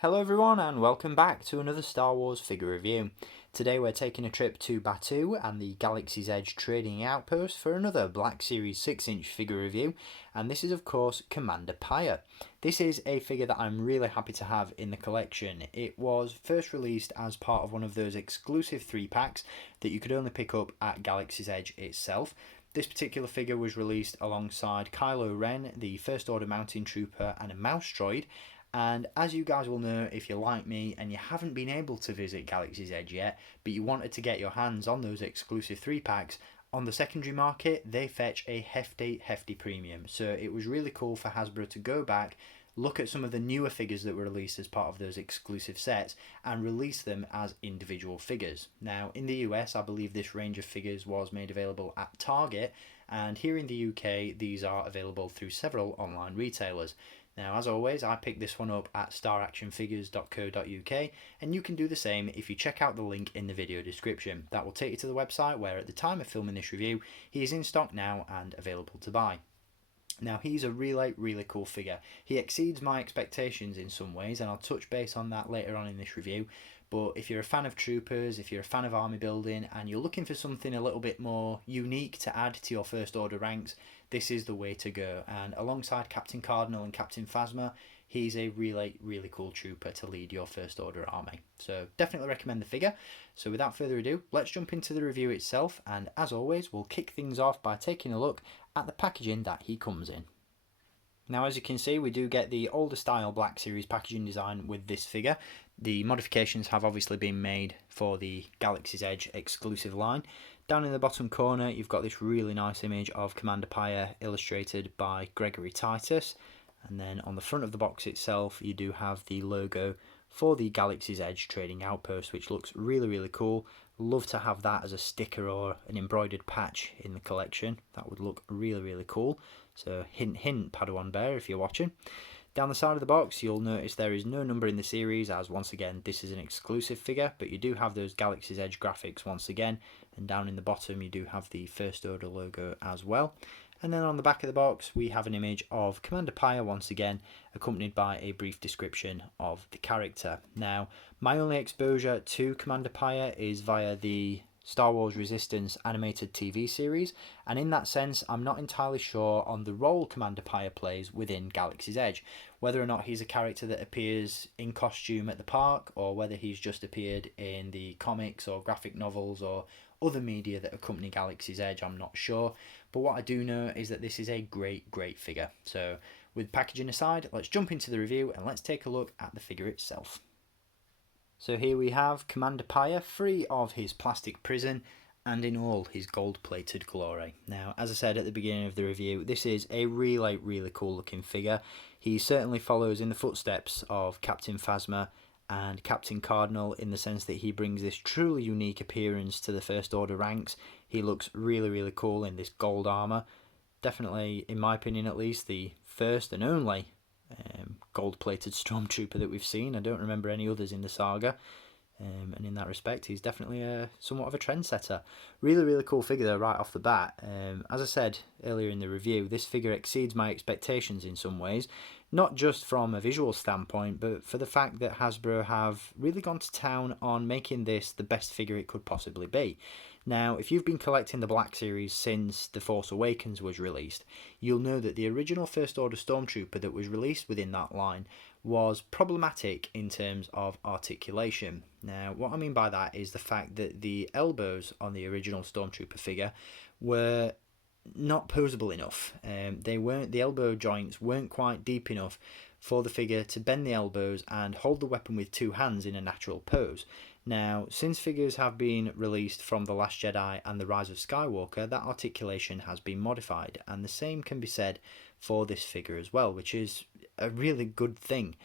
Hello everyone and welcome back to another Star Wars figure review. Today we're taking a trip to Batuu and the Galaxy's Edge trading outpost for another Black Series 6-inch figure review, and this is of course Commander Pyre. This is a figure that I'm really happy to have in the collection. It was first released as part of one of those exclusive 3-packs that you could only pick up at Galaxy's Edge itself. This particular figure was released alongside Kylo Ren, the First Order Mountain Trooper and a mouse droid. And as you guys will know, if you're like me and you haven't been able to visit Galaxy's Edge yet, but you wanted to get your hands on those exclusive 3-packs, on the secondary market they fetch a hefty premium. So it was really cool for Hasbro to go back, look at some of the newer figures that were released as part of those exclusive sets and release them as individual figures. Now in the US I believe this range of figures was made available at Target, and here in the UK these are available through several online retailers. Now, as always, I picked this one up at staractionfigures.co.uk, and you can do the same if you check out the link in the video description. That will take you to the website where, at the time of filming this review, he is in stock now and available to buy. Now, he's a really cool figure. He exceeds my expectations in some ways, and I'll touch base on that later on in this review. But if you're a fan of troopers, if you're a fan of army building, and you're looking for something a little bit more unique to add to your First Order ranks, this is the way to go. And alongside Captain Cardinal and Captain Phasma, he's a really cool trooper to lead your First Order army. So definitely recommend the figure. So without further ado, let's jump into the review itself, and as always, we'll kick things off by taking a look at the packaging that he comes in. Now, as you can see, we do get the older style Black Series packaging design with this figure. The modifications have obviously been made for the Galaxy's Edge exclusive line. Down in the bottom corner, you've got this really nice image of Commander Pyre illustrated by Gregory Titus. And then on the front of the box itself, you do have the logo for the Galaxy's Edge trading outpost, which looks really cool. Love to have that as a sticker or an embroidered patch in the collection. That would look really cool. So hint Padawan Bear if you're watching. Down the side of the box you'll notice there is no number in the series, as once again this is an exclusive figure, but you do have those Galaxy's Edge graphics once again, and down in the bottom you do have the First Order logo as well. And then on the back of the box we have an image of Commander Pyre once again, accompanied by a brief description of the character. Now, my only exposure to Commander Pyre is via the Star Wars Resistance animated TV series, and in that sense I'm not entirely sure on the role Commander Pyre plays within Galaxy's Edge, whether or not he's a character that appears in costume at the park, or whether he's just appeared in the comics or graphic novels or other media that accompany Galaxy's Edge. I'm not sure, but what I do know is that this is a great figure. So with packaging aside, let's jump into the review and let's take a look at the figure itself. So here we have Commander Pyre, free of his plastic prison and in all his gold-plated glory. Now, as I said at the beginning of the review, this is a really cool looking figure. He certainly follows in the footsteps of Captain Phasma and Captain Cardinal in the sense that he brings this truly unique appearance to the First Order ranks. He looks really cool in this gold armour. Definitely, in my opinion at least, the first and only gold-plated Stormtrooper that we've seen. I don't remember any others in the saga, and in that respect he's definitely somewhat of a trendsetter. Really cool figure though right off the bat. As I said earlier in the review, this figure exceeds my expectations in some ways, not just from a visual standpoint, but for the fact that Hasbro have really gone to town on making this the best figure it could possibly be. Now, if you've been collecting the Black Series since The Force Awakens was released, you'll know that the original First Order Stormtrooper that was released within that line was problematic in terms of articulation. Now, what I mean by that is the fact that the elbows on the original Stormtrooper figure were not posable enough. The elbow joints weren't quite deep enough for the figure to bend the elbows and hold the weapon with two hands in a natural pose. Now, since figures have been released from The Last Jedi and The Rise of Skywalker, that articulation has been modified, and the same can be said for this figure as well, which is a really good thing.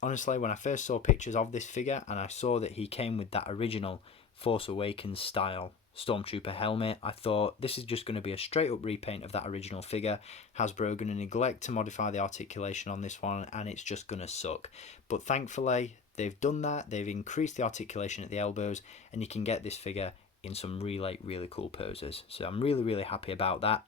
Honestly, when I first saw pictures of this figure and I saw that he came with that original Force Awakens style Stormtrooper helmet, I thought this is just going to be a straight up repaint of that original figure. Hasbro going to neglect to modify the articulation on this one and it's just going to suck. But thankfully they've done that. They've increased the articulation at the elbows and you can get this figure in some really cool poses. So I'm really happy about that.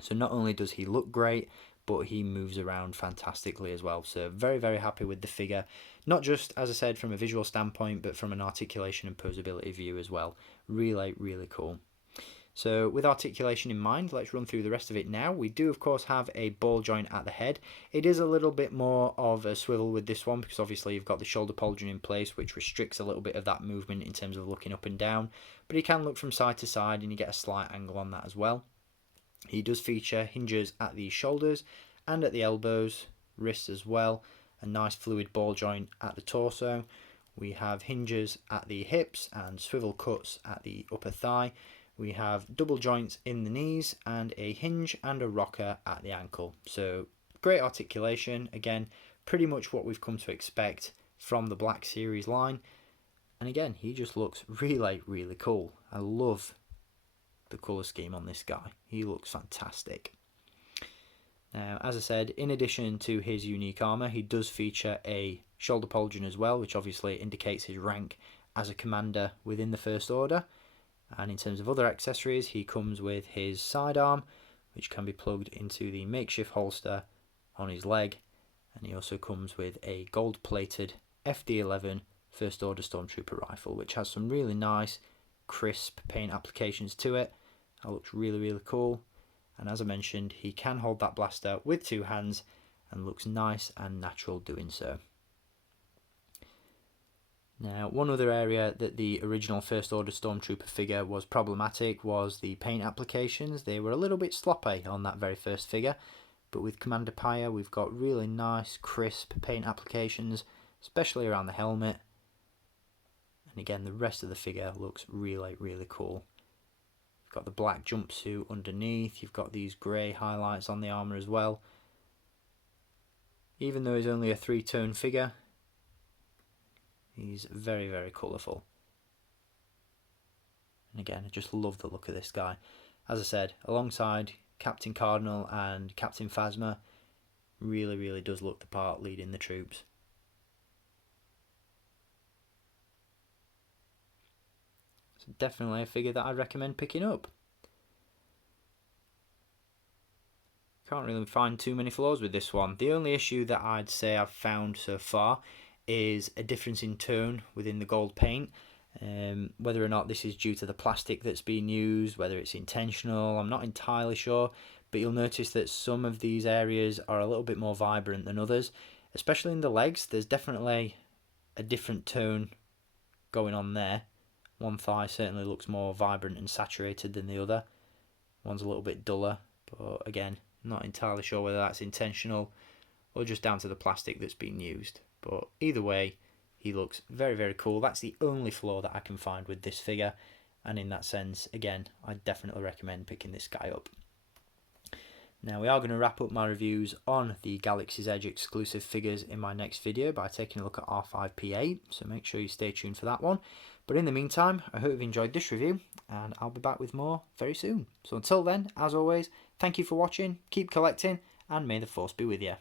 So not only does he look great, but he moves around fantastically as well. So very, very happy with the figure. Not just, as I said, from a visual standpoint, but from an articulation and posability view as well. Really, really cool. So with articulation in mind, let's run through the rest of it now. We do of course have a ball joint at the head. It is a little bit more of a swivel with this one because obviously you've got the shoulder pauldron in place, which restricts a little bit of that movement in terms of looking up and down, but he can look from side to side and you get a slight angle on that as well. He does feature hinges at the shoulders and at the elbows, wrists as well, a nice fluid ball joint at the torso. We have hinges at the hips and swivel cuts at the upper thigh. We have double joints in the knees and a hinge and a rocker at the ankle. So great articulation, again, pretty much what we've come to expect from the Black Series line. And again, he just looks really, really cool. I love the colour scheme on this guy. He looks fantastic. Now, as I said, in addition to his unique armour, he does feature a shoulder pauldron as well, which obviously indicates his rank as a commander within the First Order. And in terms of other accessories, he comes with his sidearm, which can be plugged into the makeshift holster on his leg. And he also comes with a gold-plated FD11 First Order Stormtrooper rifle, which has some really nice, crisp paint applications to it. That looks really, really cool. And as I mentioned, he can hold that blaster with two hands and looks nice and natural doing so. Now, one other area that the original First Order Stormtrooper figure was problematic was the paint applications. They were a little bit sloppy on that very first figure, but with Commander Pyre we've got really nice crisp paint applications, especially around the helmet. And again, the rest of the figure looks really, really cool. You've got the black jumpsuit underneath, you've got these grey highlights on the armour as well. Even though he's only a three-tone figure, he's very, very colourful. And again, I just love the look of this guy. As I said, alongside Captain Cardinal and Captain Phasma, really, really does look the part leading the troops. So definitely a figure that I recommend picking up. Can't really find too many flaws with this one. The only issue that I'd say I've found so far is a difference in tone within the gold paint. Whether or not this is due to the plastic that's being used, whether it's intentional, I'm not entirely sure, but you'll notice that some of these areas are a little bit more vibrant than others, especially in the legs. There's definitely a different tone going on there. One thigh certainly looks more vibrant and saturated than the other. One's a little bit duller, but again, not entirely sure whether that's intentional or just down to the plastic that's being used. But either way, he looks very, very cool. That's the only flaw that I can find with this figure. And in that sense, again, I definitely recommend picking this guy up. Now, we are going to wrap up my reviews on the Galaxy's Edge exclusive figures in my next video by taking a look at R5P8. So make sure you stay tuned for that one. But in the meantime, I hope you've enjoyed this review, and I'll be back with more very soon. So until then, as always, thank you for watching, keep collecting, and may the Force be with you.